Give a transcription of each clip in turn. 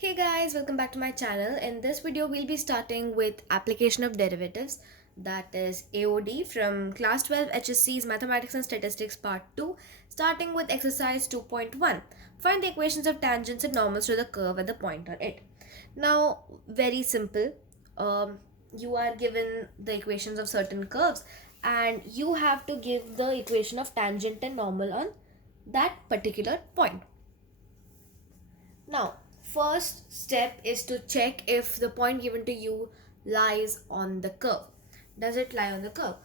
Hey guys, welcome back to my channel. In this video, we'll be starting with application of derivatives, that is AOD from class 12 HSC's Mathematics and Statistics part 2, starting with exercise 2.1. Find the equations of tangents and normals to the curve at the point on it. Now, very simple. You are given the equations of certain curves and you have to give the equation of tangent and normal on that particular point. Now, first step is to check if the point given to you lies on the curve. Does it lie on the curve?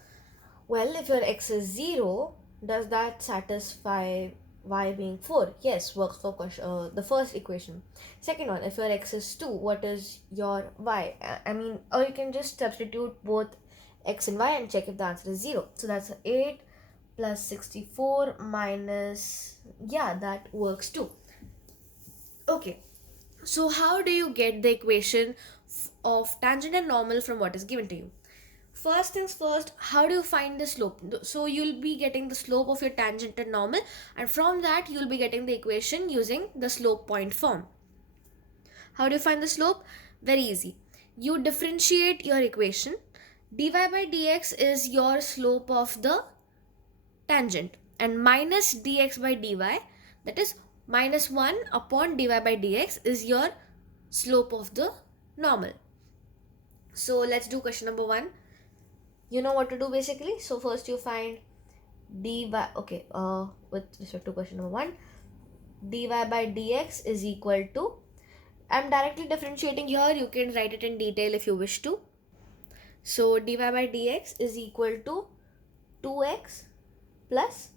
Well, if your x is 0, does that satisfy y being 4? Yes, works for the first equation. Second one, if your x is 2, what is your y? Or you can just substitute both x and y and check if the answer is 0. So that's 8 plus 64 minus, yeah, that works too. Okay, so how do you get the equation of tangent and normal from what is given to you? First things first, how do you find the slope? So you'll be getting the slope of your tangent and normal, and from that you'll be getting the equation using the slope point form. How do you find the slope? Very easy. You differentiate your equation. dy by dx is your slope of the tangent, and minus dx by dy, that is minus 1 upon dy by dx, is your slope of the normal. So let's do question number 1. You know what to do basically. So first you find dy, with respect to question number 1, dy by dx is equal to, I'm directly differentiating here, you can write it in detail if you wish to. So dy by dx is equal to 2x plus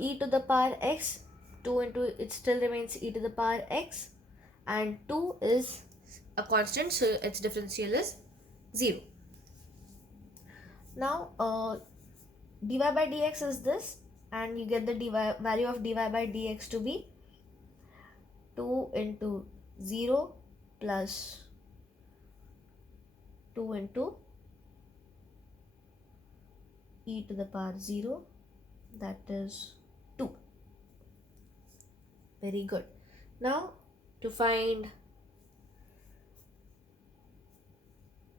e to the power x, 2 into, it still remains e to the power x, and 2 is a constant, so its differential is 0. Now dy by dx is this, and you get the value of dy by dx to be 2 into 0 plus 2 into e to the power 0, that is 2. Very good. Now to find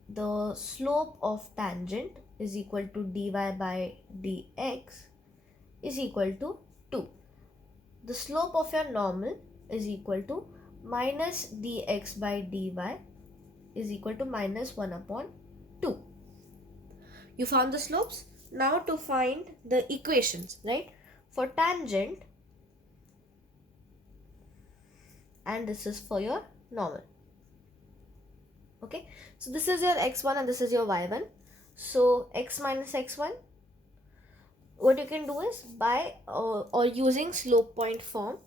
the slope of tangent is equal to dy by dx is equal to 2. The slope of your normal is equal to minus dx by dy is equal to minus 1 upon 2. You found the slopes. Now to find the equations, right? For tangent, and this is for your normal. Okay, so this is your x1 and this is your y1. So x minus x1, what you can do is by or using slope point form,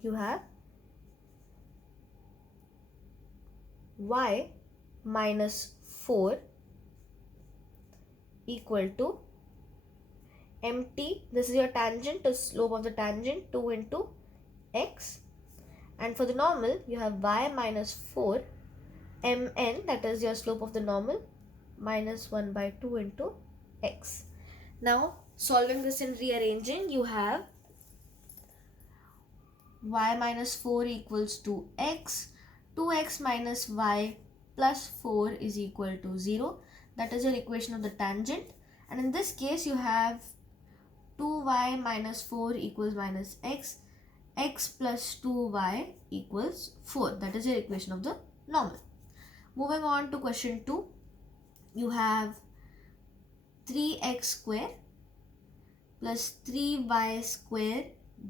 you have y minus 4 equal to mt, this is your tangent, the slope of the tangent, 2 into x, and for the normal you have y minus 4 mn, that is your slope of the normal, minus 1 by 2 into x. Now solving this and rearranging, you have y minus 4 equals to x, 2x minus y plus 4 is equal to 0. That is your equation of the tangent, and in this case you have 2y minus 4 equals minus x, x plus 2y equals 4. That is your equation of the normal. Moving on to question 2, you have 3x square plus 3y square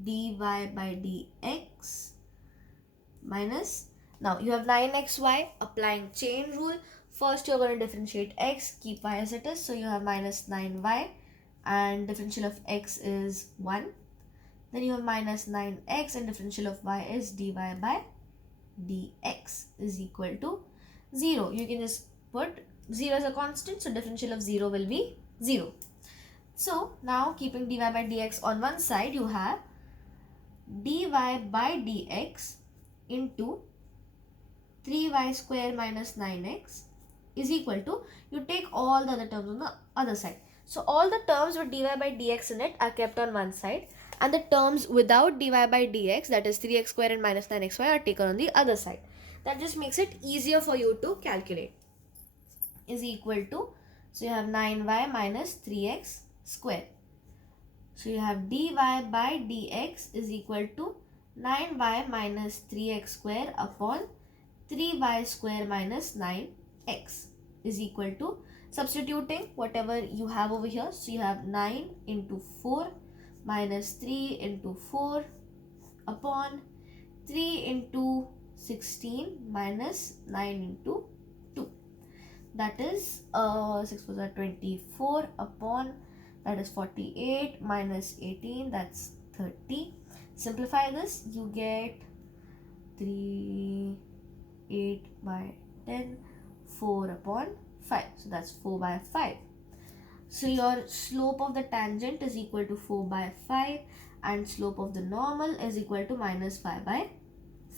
dy by dx minus, now you have 9xy, applying chain rule. First you are going to differentiate x, keep y as it is, so you have minus 9y, and differential of x is 1. Then you have minus 9x, and differential of y is dy by dx is equal to 0. You can just put 0 as a constant, so differential of 0 will be 0. So now keeping dy by dx on one side, you have dy by dx into 3y square minus 9x is equal to, you take all the other terms on the other side. So all the terms with dy by dx in it are kept on one side, and the terms without dy by dx, that is 3x square and minus 9xy, are taken on the other side. That just makes it easier for you to calculate. Is equal to, so you have 9y minus 3x square. So you have dy by dx is equal to 9y minus 3x square upon 3y square minus 9x is equal to, substituting whatever you have over here. So you have 9 into 4 minus 3 into 4 upon 3 into 16 minus 9 into 2. That is 6 4 are 24 upon, that is 48 minus 18, that's 30. Simplify this, you get 3, 8 by 10, 4 upon 5. So that's 4 by 5. So your slope of the tangent is equal to 4 by 5 and slope of the normal is equal to minus 5 by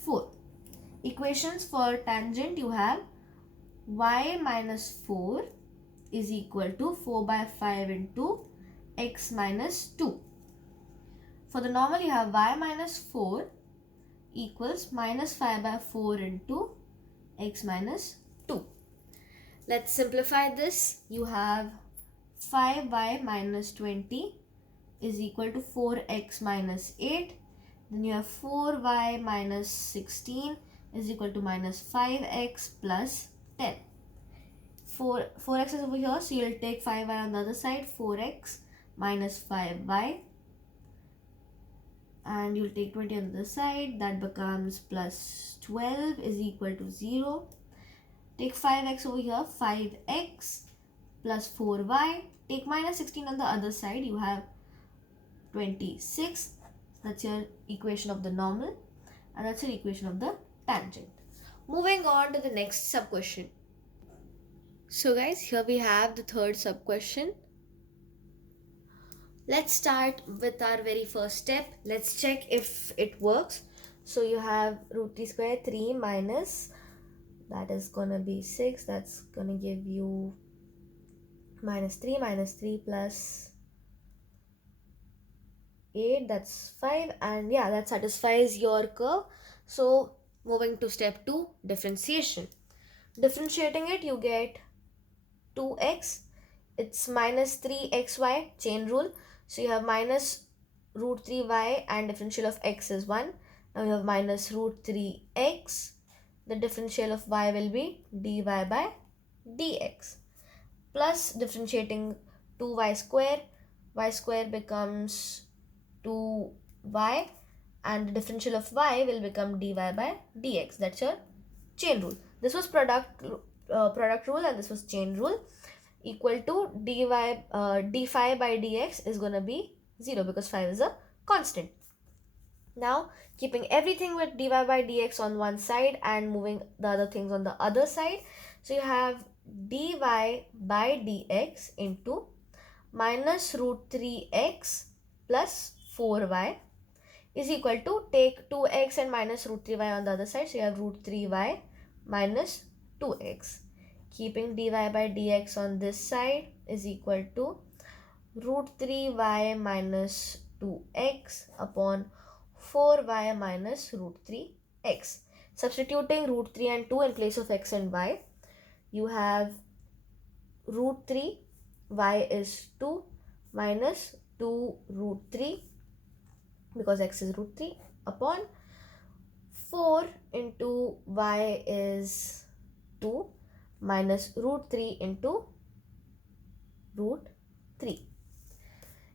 4. Equations for tangent, you have y minus 4 is equal to 4 by 5 into x minus 2. For the normal, you have y minus 4 equals minus 5 by 4 into x minus 2. Let's simplify this. You have 5y minus 20 is equal to 4x minus 8. Then you have 4y minus 16 is equal to minus 5x plus 10. 4x is over here, so you'll take 5y on the other side, 4x minus 5y, and you'll take 20 on the other side, that becomes plus 12 is equal to 0. Take 5x over here, 5x plus 4y, take minus 16 on the other side, you have 26. That's your equation of the normal, and that's your equation of the tangent. Moving on to the next sub question. So guys, here we have the third sub question. Let's start with our very first step. Let's check if it works. So you have root 3 square 3 minus, that is gonna be 6, that's gonna give you minus 3 plus 8, that's 5, and yeah, that satisfies your curve. So moving to step 2, differentiation. Differentiating it, you get 2x, it's minus 3xy, chain rule. So you have minus root 3y and differential of x is 1. Now you have minus root 3x. The differential of y will be dy by dx. Plus differentiating 2y square. Y square becomes 2y and the differential of y will become dy by dx. That's your chain rule. This was product rule and this was chain rule. Equal to dy d phi by dx is going to be 0 because phi is a constant. Now keeping everything with dy by dx on one side and moving the other things on the other side. So you have dy by dx into minus root 3x plus 4y is equal to, take 2x and minus root 3y on the other side. So you have root 3y minus 2x. Keeping dy by dx on this side is equal to root 3y minus 2x upon 4y minus root 3x. Substituting root 3 and 2 in place of x and y, you have root 3, y is 2 minus 2 root 3 because x is root 3 upon 4 into y is 2 minus root 3 into root 3.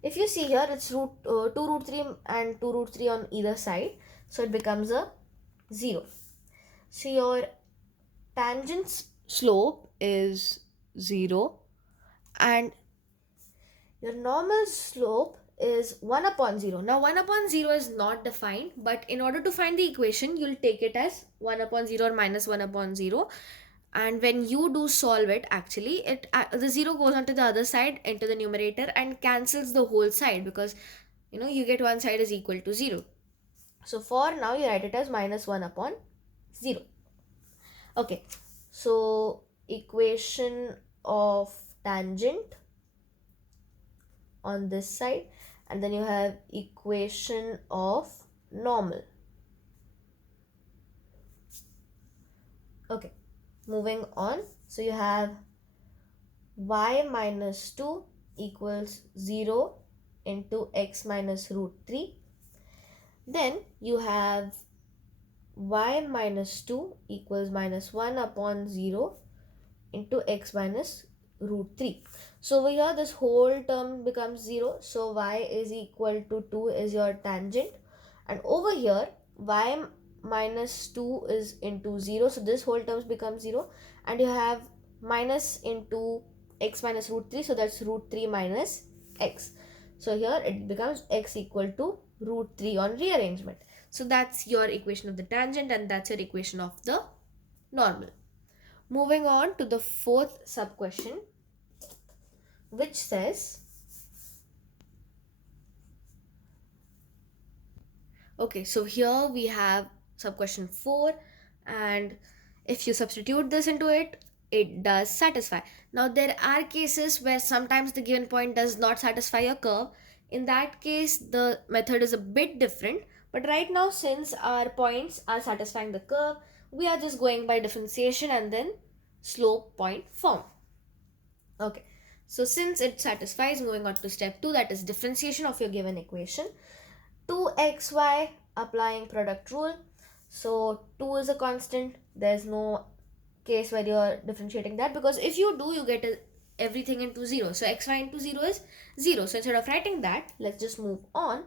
If you see here, it's 2 root 3 and 2 root 3 on either side. So it becomes a 0. So your tangent slope is 0 and your normal slope is 1 upon 0. Now 1 upon 0 is not defined, but in order to find the equation, you'll take it as 1 upon 0 or minus 1 upon 0. And when you do solve it, actually the 0 goes onto the other side into the numerator and cancels the whole side, because you get one side is equal to 0. So for now you write it as minus 1 upon 0. Okay, so equation of tangent on this side, and then you have equation of normal. Okay, moving on. So you have y minus 2 equals 0 into x minus root 3. Then you have y minus 2 equals minus 1 upon 0 into x minus root 3. So over here this whole term becomes 0. So y is equal to 2 is your tangent. And over here y minus 2 is into 0. So this whole term becomes 0. And you have minus into x minus root 3. So that's root 3 minus x. So here it becomes x equal to root 3 on rearrangement. So that's your equation of the tangent, and that's your equation of the normal. Moving on to the fourth sub question, which says, okay, so here we have sub question 4, and if you substitute this into it, it does satisfy. Now there are cases where sometimes the given point does not satisfy your curve. In that case, the method is a bit different. But right now, since our points are satisfying the curve, we are just going by differentiation and then slope point form. Okay, so since it satisfies, moving on to step 2, that is differentiation of your given equation. 2xy, applying product rule. So 2 is a constant. There's no case where you're differentiating that, because if you do, you get everything into 0. So xy into 0 is 0. So instead of writing that, let's just move on.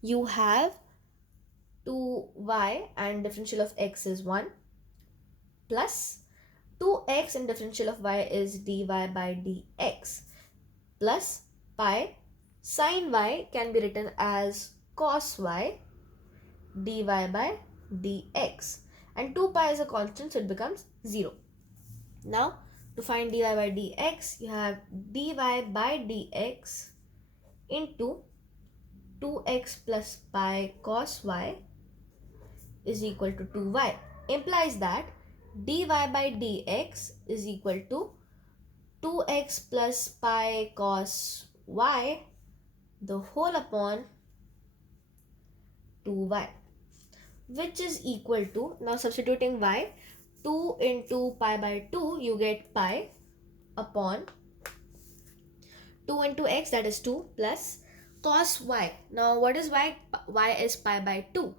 You have 2y and differential of x is 1 plus 2x and differential of y is dy by dx plus pi. Sin y can be written as cos y dy by dx, and 2 pi is a constant, so it becomes 0. Now to find dy by dx, you have dy by dx into 2x plus pi cos y is equal to 2y, implies that dy by dx is equal to 2x plus pi cos y the whole upon 2y, which is equal to, now substituting y, 2 into pi by 2, you get pi upon 2 into x, that is 2, plus cos y. Now what is y? Y is pi by 2.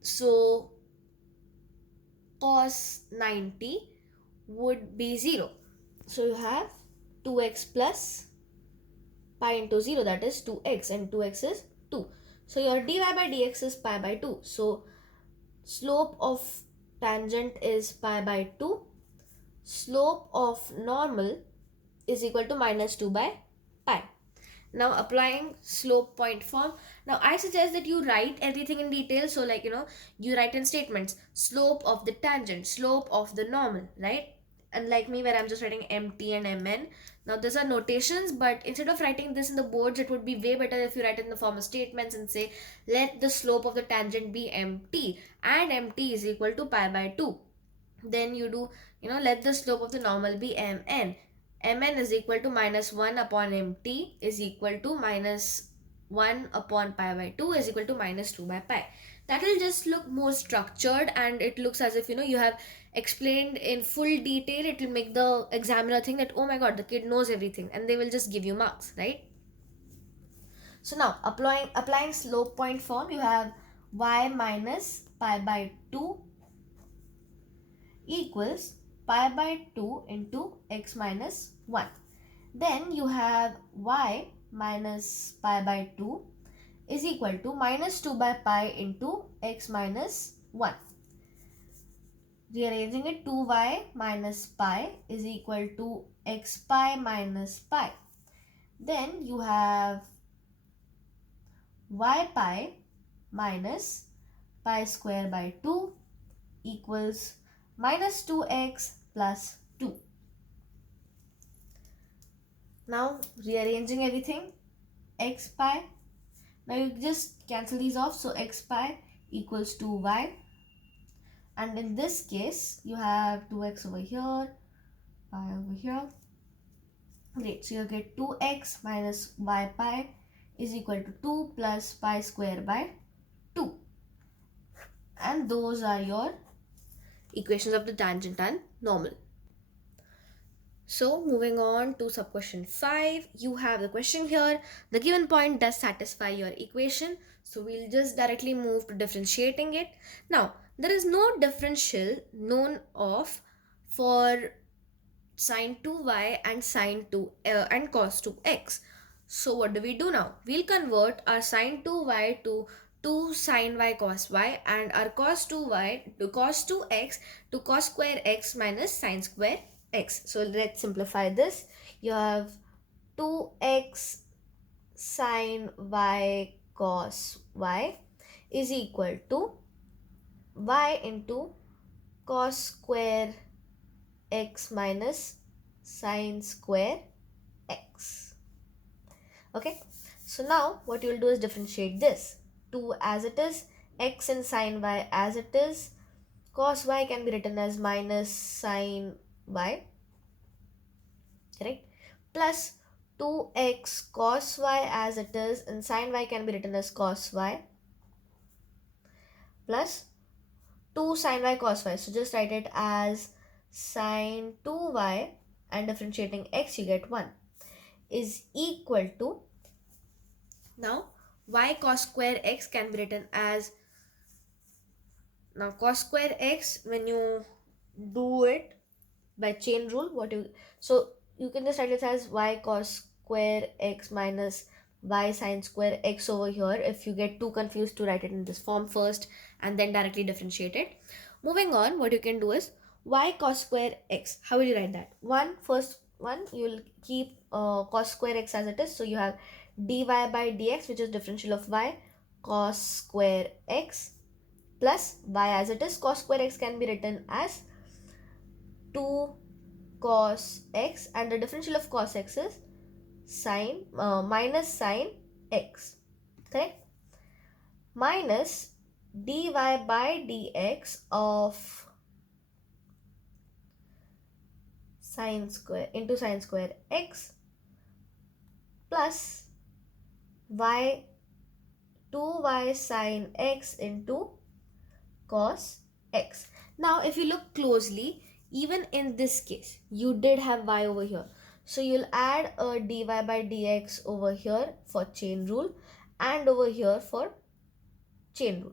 So cos 90 would be 0. So you have 2x plus pi into 0, that is 2x, and 2x is 2. So your dy by dx is pi by 2. So slope of tangent is pi by 2. Slope of normal is equal to minus 2 by pi. Now applying slope point form. Now I suggest that you write everything in detail. So like, you write in statements, slope of the tangent, slope of the normal, right? Unlike me, where I'm just writing mt and mn. Now these are notations, but instead of writing this in the boards, it would be way better if you write it in the form of statements and say, let the slope of the tangent be mt, and mt is equal to pi by 2. Then you do, let the slope of the normal be mn. Mn is equal to minus 1 upon mt is equal to minus 1 upon pi by 2 is equal to minus 2 by pi. That will just look more structured, and it looks as if you have explained in full detail. It will make the examiner think that, oh my god, the kid knows everything, and they will just give you marks, right? So now applying slope point form, you have y minus pi by 2 equals pi by 2 into x minus 1. Then you have y minus pi by 2 is equal to minus 2 by pi into x minus 1. Rearranging it, 2y minus pi is equal to x pi minus pi. Then you have y pi minus pi square by 2 equals minus 2x plus 2. Now rearranging everything, x pi, now you just cancel these off, so x pi equals to y, And in this case, you have 2x over here, pi over here. Great, so you get 2x minus y pi is equal to 2 plus pi square by 2. And those are your equations of the tangent and normal. So moving on to sub question 5, you have the question here. The given point does satisfy your equation. So we'll just directly move to differentiating it. Now, there is no differential known of for sine 2y and sine 2 and cos 2x. So what do we do now? We'll convert our sine 2y to 2 sine y cos y and our cos 2y to cos 2x to cos square x minus sine square x. So let's simplify this. You have 2x sine y cos y is equal to y into cos square x minus sine square x. Okay, so now what you will do is differentiate this. 2 as it is, x and sine y as it is, cos y can be written as minus sine y, correct, plus 2x cos y as it is, and sine y can be written as cos y, plus 2 sine y cos y. So just write it as sine 2y, and differentiating x you get 1, is equal to, now y cos square x can be written as, now cos square x, when you do it by chain rule, so you can just write it as y cos square x minus y sine square x over here. If you get too confused, to write it in this form first and then directly differentiate it. Moving on, what you can do is y cos square x. How will you write that? First one, you will keep cos square x as it is. So you have dy by dx, which is differential of y cos square x, plus y as it is. Cos square x can be written as 2 cos x, and the differential of cos x is sine minus sine x, correct, minus dy by dx of sine square into sine square x plus y 2y sine x into cos x. Now if you look closely, even in this case you did have y over here, so you'll add a dy by dx over here for chain rule and over here for chain rule.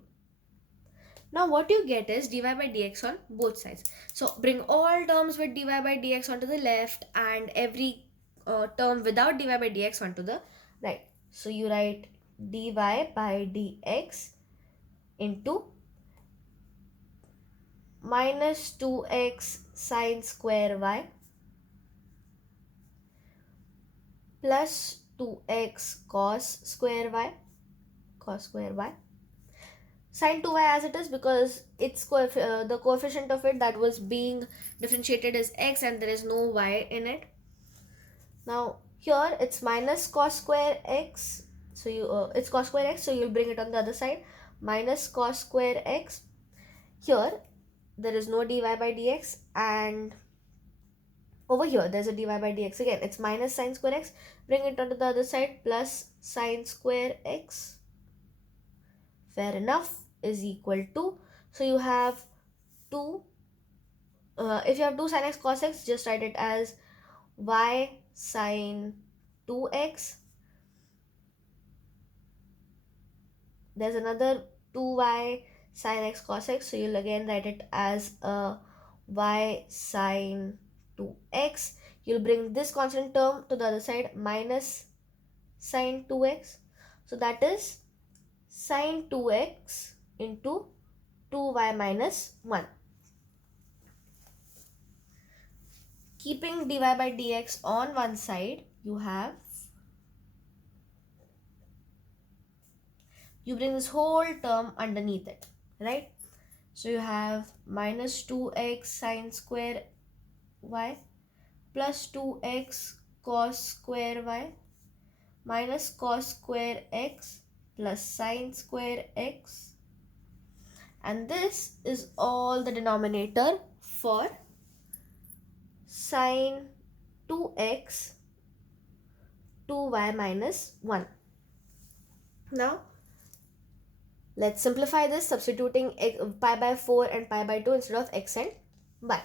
Now what you get is dy by dx on both sides. So bring all terms with dy by dx onto the left and every term without dy by dx onto the right. So you write dy by dx into minus 2x sine square y plus 2x cos square y, sine 2y as it is, because it's the coefficient of it that was being differentiated is x and there is no y in it. Now here it's minus cos square x, so it's cos square x, so you'll bring it on the other side, minus cos square x. Here there is no dy by dx, and over here there's a dy by dx again. It's minus sine square x, bring it onto the other side, plus sine square x, fair enough, is equal to, so you have 2, if you have 2 sin x cos x, just write it as y sine 2x, there's another 2y sine x cos x, so you'll again write it as a y sine 2x. You'll bring this constant term to the other side, minus sine 2x, so that is sine 2x into 2y minus 1. Keeping dy by dx on one side, you bring this whole term underneath it, right? So you have minus 2x sine square y plus 2x cos square y minus cos square x plus sine square x, And this is all the denominator for sine 2x 2y minus 1. Now let's simplify this, substituting pi by 4 and pi by 2 instead of x and y.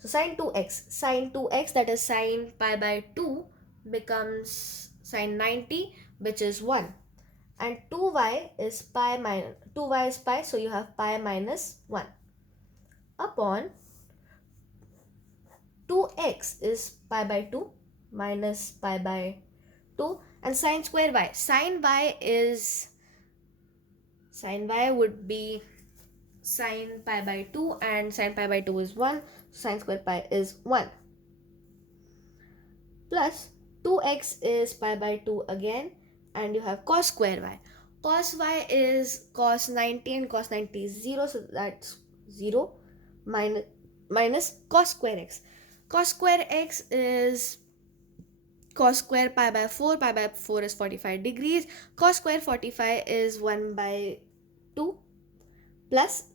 So sine 2x, that is sine pi by 2, becomes sine 90, which is 1. And 2y is pi, so you have pi minus 1 upon 2x is pi by 2 minus pi by 2, and sine square y. Sine y would be sine pi by 2, and sine pi by 2 is 1, so sine square pi is 1, plus 2x is pi by 2 again, and you have cos square y. Cos y is cos 90, and cos 90 is 0, so that's 0, minus cos square x. Cos square x is cos square pi by 4. Pi by 4 is 45 degrees. Cos square 45 is 1 by 2, plus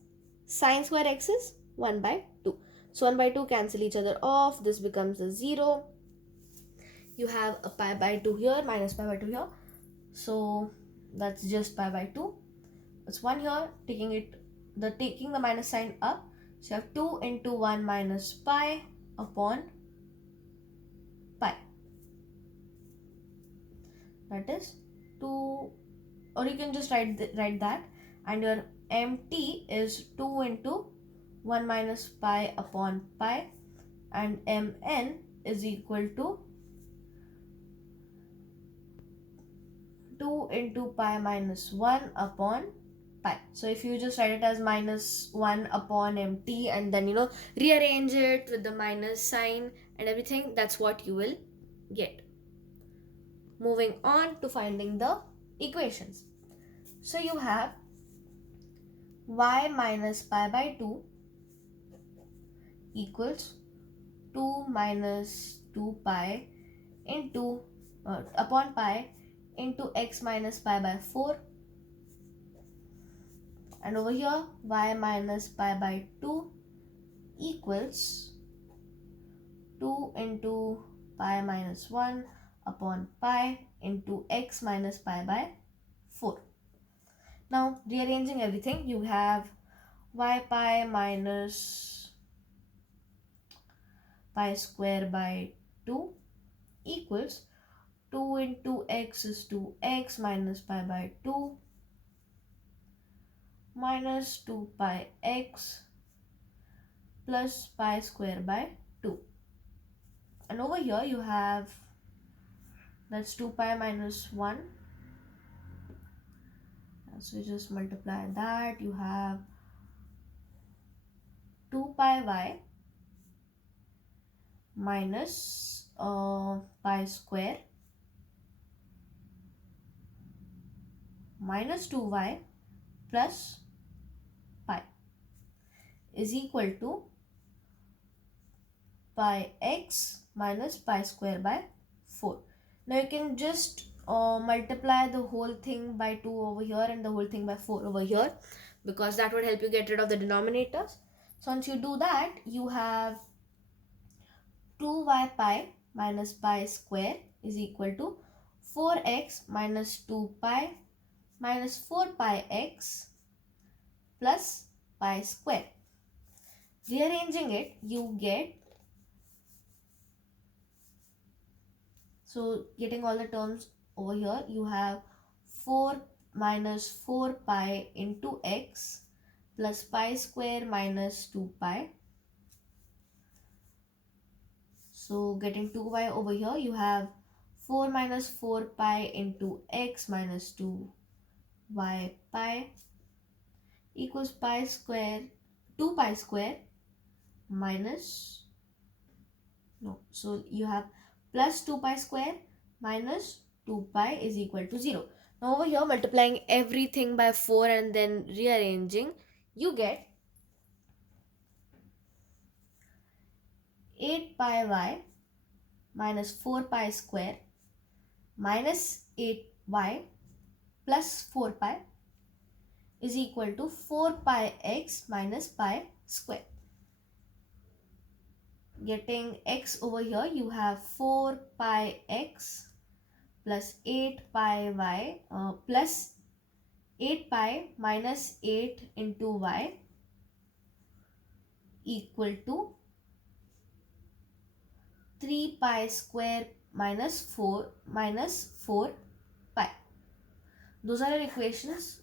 sine square x is 1 by 2. So 1 by 2 cancel each other off. This becomes a 0. You have a pi by 2 here, minus pi by 2 here. So that's just pi by 2. It's 1 here, taking the minus sign up. So you have 2 into 1 minus pi upon pi. That is 2, or you can just write that, and your mt is 2 into 1 minus pi upon pi, and mn is equal to 2 into pi minus 1 upon pi. So if you just write it as minus 1 upon mt and then rearrange it with the minus sign and everything, that's what you will get. Moving on to finding the equations. So you have y minus pi by 2 equals 2 minus 2 pi into upon pi into x minus pi by 4, and over here y minus pi by 2 equals 2 into pi minus 1 upon pi into x minus pi by 4. Now rearranging everything, you have y pi minus pi square by 2 equals 2 into x is 2x minus pi by 2 minus 2 pi x plus pi square by 2. And over here you have, that's 2 pi minus 1. So you just multiply that. You have 2 pi y minus pi square minus 2y plus pi is equal to pi x minus pi square by 4. Now you can just multiply the whole thing by 2 over here and the whole thing by 4 over here, because that would help you get rid of the denominators. So once you do that, you have 2y pi minus pi square is equal to 4x minus 2 pi minus 4 pi x plus pi square. Rearranging it, you get, so getting all the terms over here, you have 4 minus 4 pi into x plus pi square minus 2 pi. So getting 2y over here, you have 4 minus 4 pi into x minus 2y pi equals pi square, 2 pi square minus, no, so you have plus 2 pi square minus 2 pi is equal to 0. Now over here, multiplying everything by 4 and then rearranging, you get 8 pi y minus 4 pi square minus 8y plus 4 pi is equal to 4 pi x minus pi square. Getting x over here, you have 4 pi x plus 8 pi y plus 8 pi minus 8 into y equal to 3 pi square minus 4 pi. Those are your equations.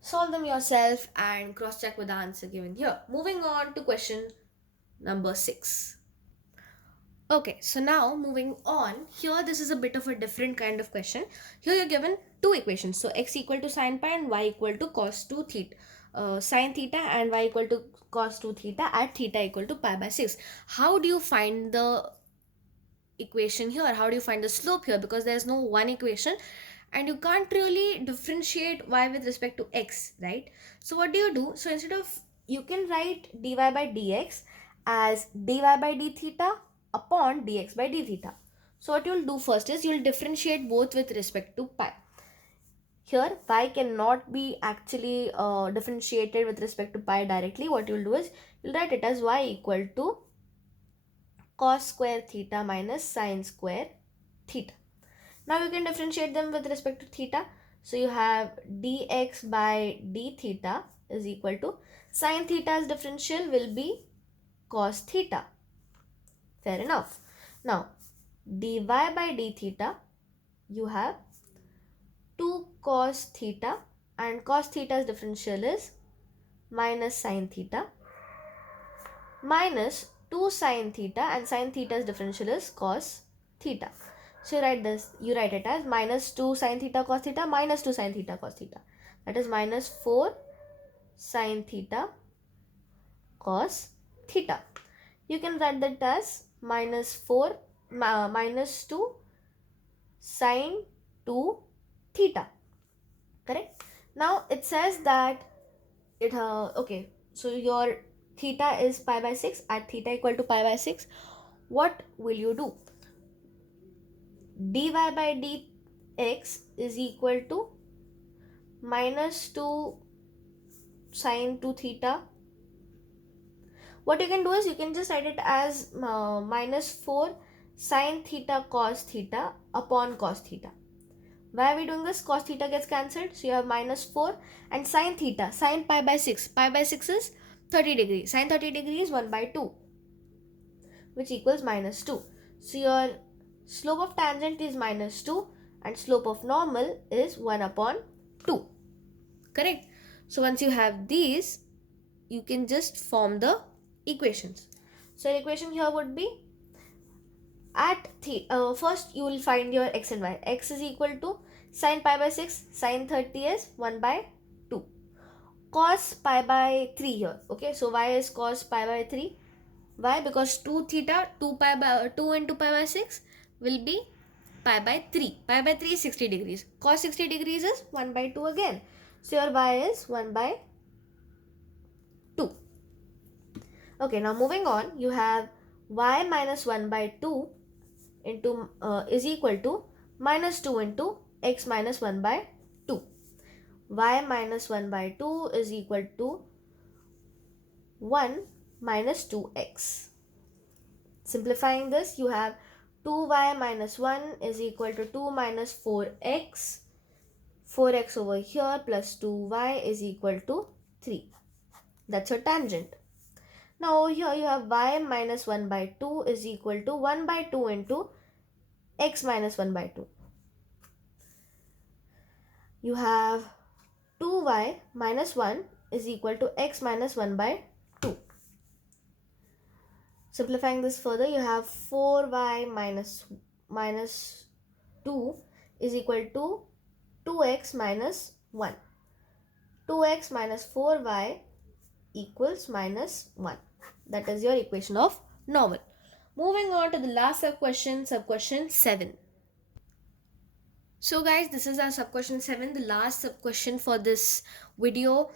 Solve them yourself and cross check with the answer given here. Moving on to question number 6. Okay, so now moving on, here this is a bit of a different kind of question. Here you're given two equations. So x equal to sine pi and y equal to cos 2 theta. Sine theta and y equal to cos 2 theta at theta equal to pi by 6. How do you find the equation here? How do you find the slope here? Because there is no one equation and you can't really differentiate y with respect to x, right? So what do you do? So instead of, you can write dy by dx as dy by d theta upon dx by d theta. So what you'll do first is you'll differentiate both with respect to pi. Here pi cannot be actually differentiated with respect to pi directly. What you'll do is you'll write it as y equal to cos square theta minus sine square theta. Now you can differentiate them with respect to theta. So you have dx by d theta is equal to sine theta's differential will be cos theta. Fair enough. Now dy by d theta, you have 2 cos theta and cos theta's differential is minus sine theta minus 2 sine theta and sine theta's differential is cos theta. So you write it as minus 2 sine theta cos theta minus 2 sine theta cos theta. That is minus 4 sine theta cos theta. You can write that as minus 2 sine 2 theta. Correct? Now it says that okay, so your theta is pi by 6 at theta equal to pi by 6. What will you do? Dy by dx is equal to minus 2 sine 2 theta. What you can do is you can just write it as minus 4 sine theta cos theta upon cos theta. Why are we doing this? Cos theta gets cancelled. So you have minus 4 and sine theta, sine pi by 6. Pi by 6 is 30 degrees. Sine 30 degrees is 1 by 2, which equals minus 2. So your slope of tangent is minus 2 and slope of normal is 1 upon 2. Correct? So once you have these, you can just form the equations. So the equation here would be at first you will find your x and y. X is equal to sine pi by 6, sine 30 is 1 by 2. Cos pi by 3 here. Okay, so y is cos pi by 3. Why? Because 2 theta, 2 into pi by 6 will be pi by 3. Pi by 3 is 60 degrees. Cos 60 degrees is 1 by 2 again. So your y is 1 by 2. Okay, now moving on, you have y minus 1 by 2 into is equal to minus 2 into x minus 1 by 2. Y minus 1 by 2 is equal to 1 minus 2x. Simplifying this, you have 2y minus 1 is equal to 2 minus 4x. 4x over here plus 2y is equal to 3. That's your tangent. Now over here you have y minus 1 by 2 is equal to 1 by 2 into x minus 1 by 2. You have 2y minus 1 is equal to x minus 1 by 2. Simplifying this further, you have 4y minus 2 is equal to 2x minus 1. 2x minus 4y equals minus 1. That is your equation of normal. Moving on to the last sub-question 7. So guys, this is our sub-question 7, the last sub-question for this video.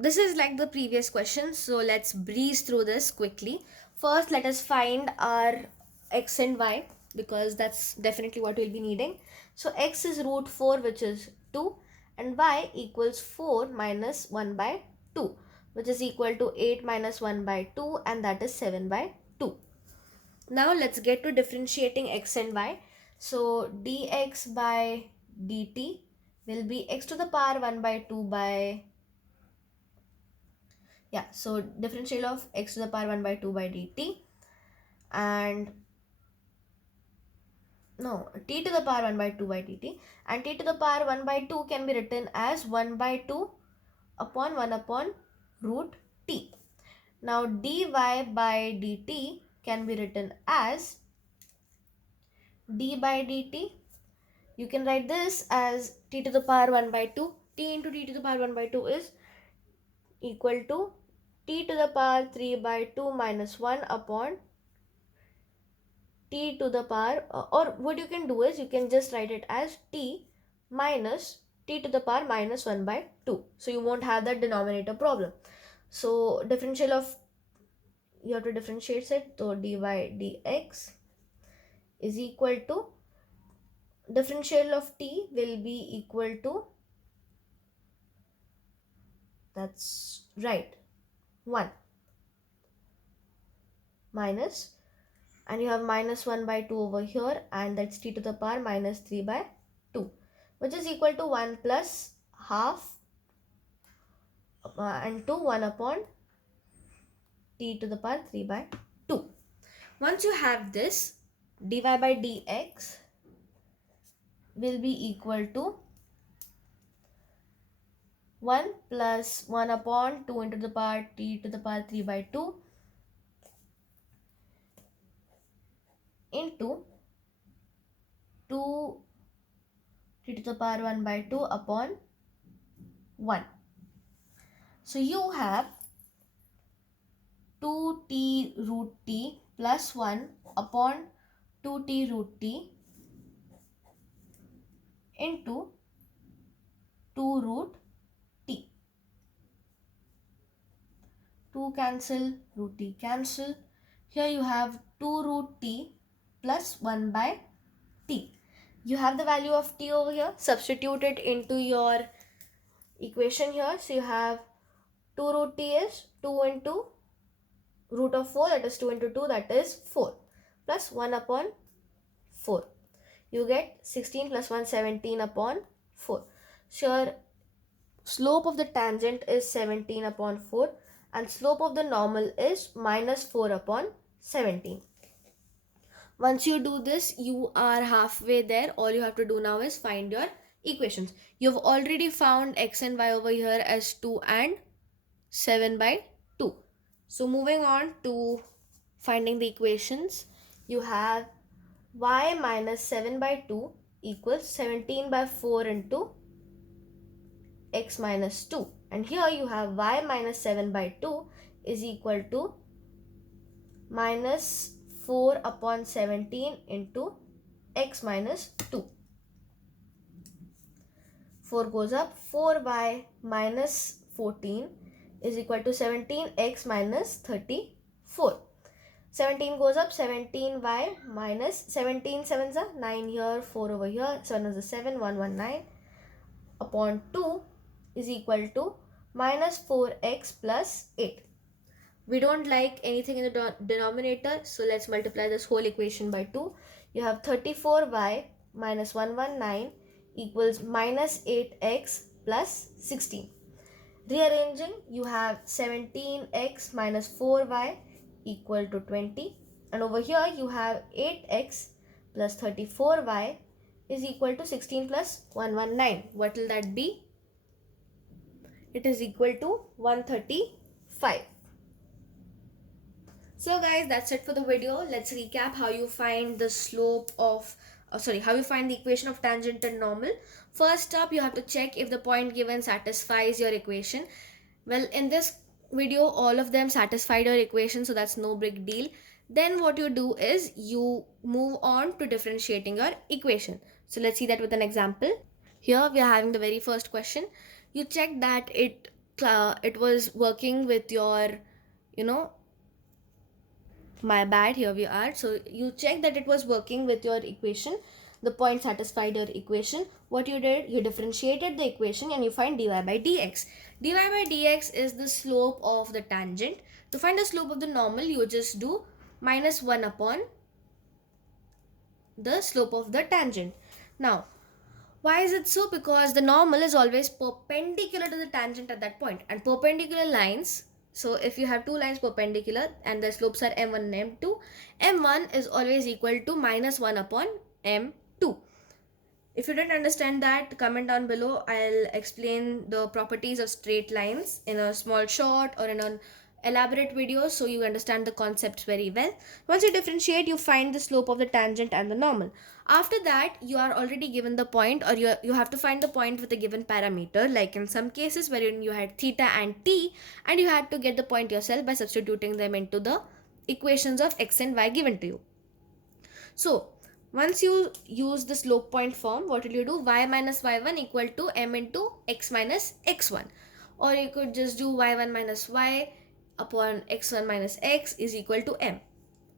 This is like the previous question, so let's breeze through this quickly. First, let us find our x and y, because that's definitely what we'll be needing. So x is root 4, which is 2, and y equals 4 minus 1 by 2, which is equal to 8 minus 1 by 2, and that is 7 by 2. Now let's get to differentiating x and y. So dx by dt will be x to the power 1 by 2 by, so differential of x to the power 1 by 2 by dt, and no, t to the power 1 by 2 by dt, and t to the power 1 by 2 can be written as 1 by 2 upon 1 upon root t. Now dy by dt can be written as d by dt. You can write this as t to the power 1 by 2. T into t to the power 1 by 2 is equal to t to the power 3 by 2 minus 1 upon t to the power, or what you can do is you can just write it as t minus t to the power minus 1 by 2. So you won't have that denominator problem. So differential of, you have to differentiate it. So dy dx is equal to, differential of t will be equal to, that's right, 1 minus, and you have minus 1 by 2 over here, and that's t to the power minus 3 by 2, which is equal to 1 plus half and 2 1 upon t to the power 3 by 2. Once you have this, dy by dx will be equal to 1 plus 1 upon 2 into the power t to the power 3 by 2 into 2 t to the power 1 by 2 upon 1. So you have 2t root t plus 1 upon 2t root t into 2 root t. 2 cancel, root t cancel. Here you have 2 root t plus 1 by t. You have the value of t over here. Substitute it into your equation here. So you have 2 root t is 2 into root of 4, that is 2 into 2, that is 4, plus 1 upon 4. You get 16 plus 1, 17 upon 4. So your slope of the tangent is 17 upon 4, and slope of the normal is minus 4 upon 17. Once you do this, you are halfway there. All you have to do now is find your equations. You've already found x and y over here as 2 and 7 by 2. So moving on to finding the equations, you have y minus 7 by 2 equals 17 by 4 into x minus 2. And here you have y minus 7 by 2 is equal to minus 4 upon 17 into x minus 2. 4 goes up, 4y minus 14 is equal to 17x minus 34. 17 goes up, 17y minus 17 7s are 9 here, 4 over here, 7 is a 7, 119 upon 2 is equal to minus 4x plus 8. We don't like anything in the denominator, so let's multiply this whole equation by 2. You have 34y minus 119 equals minus 8x plus 16. Rearranging, you have 17x minus 4y equal to 20, and over here you have 8x plus 34y is equal to 16 plus 119. What will that be? It is equal to 135. So guys, that's it for the video. Let's recap how you find the slope of, how you find the equation of tangent and normal. First up, you have to check if the point given satisfies your equation. Well, in this video, all of them satisfied your equation, so that's no big deal. Then what you do is you move on to differentiating your equation. So let's see that with an example. Here we are having the very first question. You check that it was working with your, my bad, here we are. So you check that it was working with your equation. the point satisfied your equation. What you did, you differentiated the equation and you find dy by dx. Dy by dx is the slope of the tangent. To find the slope of the normal, you just do minus 1 upon the slope of the tangent. Now, why is it so? Because the normal is always perpendicular to the tangent at that point, and perpendicular lines, so if you have two lines perpendicular and the slopes are m1 and m2, m1 is always equal to minus 1 upon m2. If you didn't understand that, comment down below. I'll explain the properties of straight lines in a small short or in an elaborate video so you understand the concepts very well. Once you differentiate, you find the slope of the tangent and the normal. After that, you are already given the point, or you have to find the point with a given parameter, like in some cases wherein you had theta and t, and you had to get the point yourself by substituting them into the equations of x and y given to you. So once you use the slope point form, what will you do? Y minus y1 equal to m into x minus x1. Or you could just do y1 minus y upon x1 minus x is equal to m.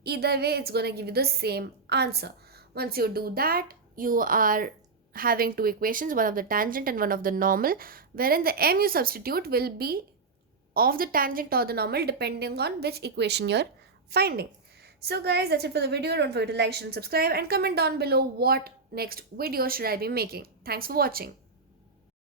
Either way, it's going to give you the same answer. Once you do that, you are having two equations, one of the tangent and one of the normal, wherein the m you substitute will be of the tangent or the normal depending on which equation you're finding. So guys, that's it for the video. Don't forget to like, share and subscribe, and comment down below what next video should I be making. Thanks for watching.